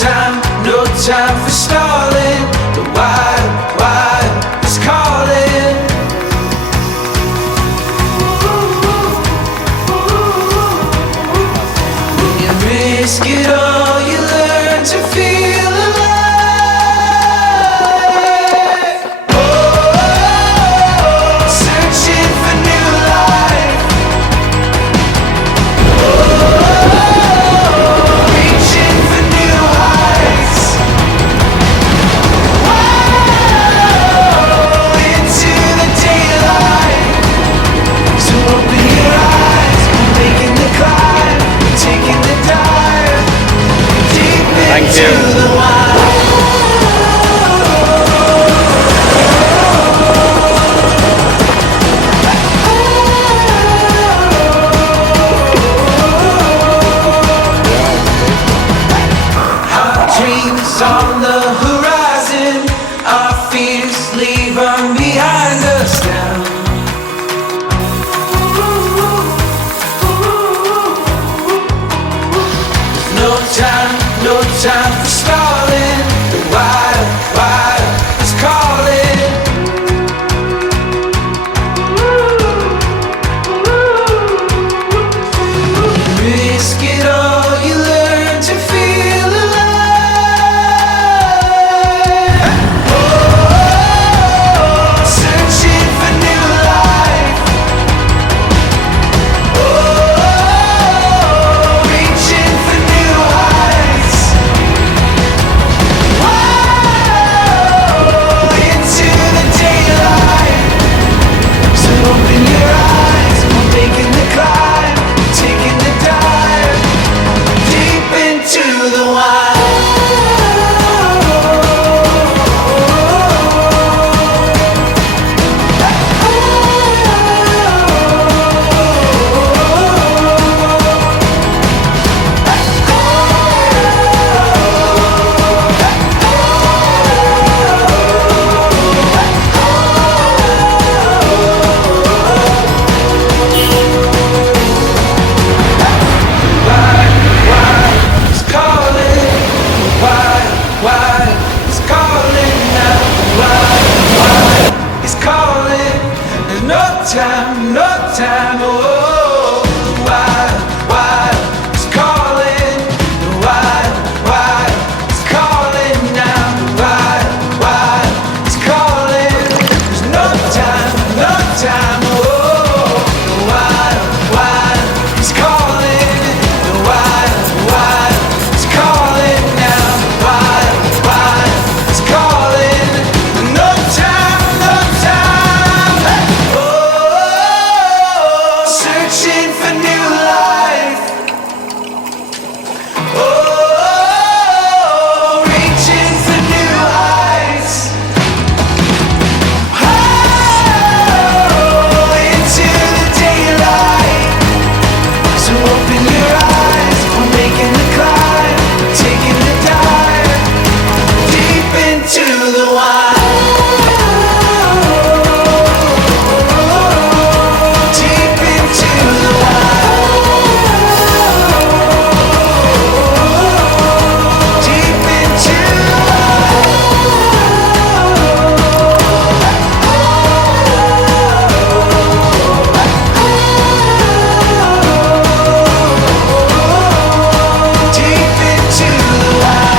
time, no time for stalling. The wild, wild is calling. When you risk it all, you learn to feel alive. Oh, searching for new life. Reaching for new heights. Whoa, into the daylight. So open your eyes, we're making the climb, taking the dive, deep into the wild. Our dreams on the horizon, our fears leave them behind us now. No time for stalling. The wild, wild is calling. Risk it all, you learn to feel alive. Oh, searching for new life. Oh, reaching for new heights. Whoa, into the daylight. So open your eyes, we're making the climb, taking the dive, deep into the wild. It's calling. Why it's calling now? Why it's calling? There's no time, no time. Oh, why it's calling? Why it's calling now? Why it's calling? There's no time, no time. Oh, why it's calling? Why it's calling now? Why it's calling? No time, no time. Hey. Oh, searching for new life. Oh, reaching for new heights. Oh, into the daylight. So open your eyes, we're making the climb, taking the dive, deep into the wild. Deep into the wild. Deep into deep into the wild.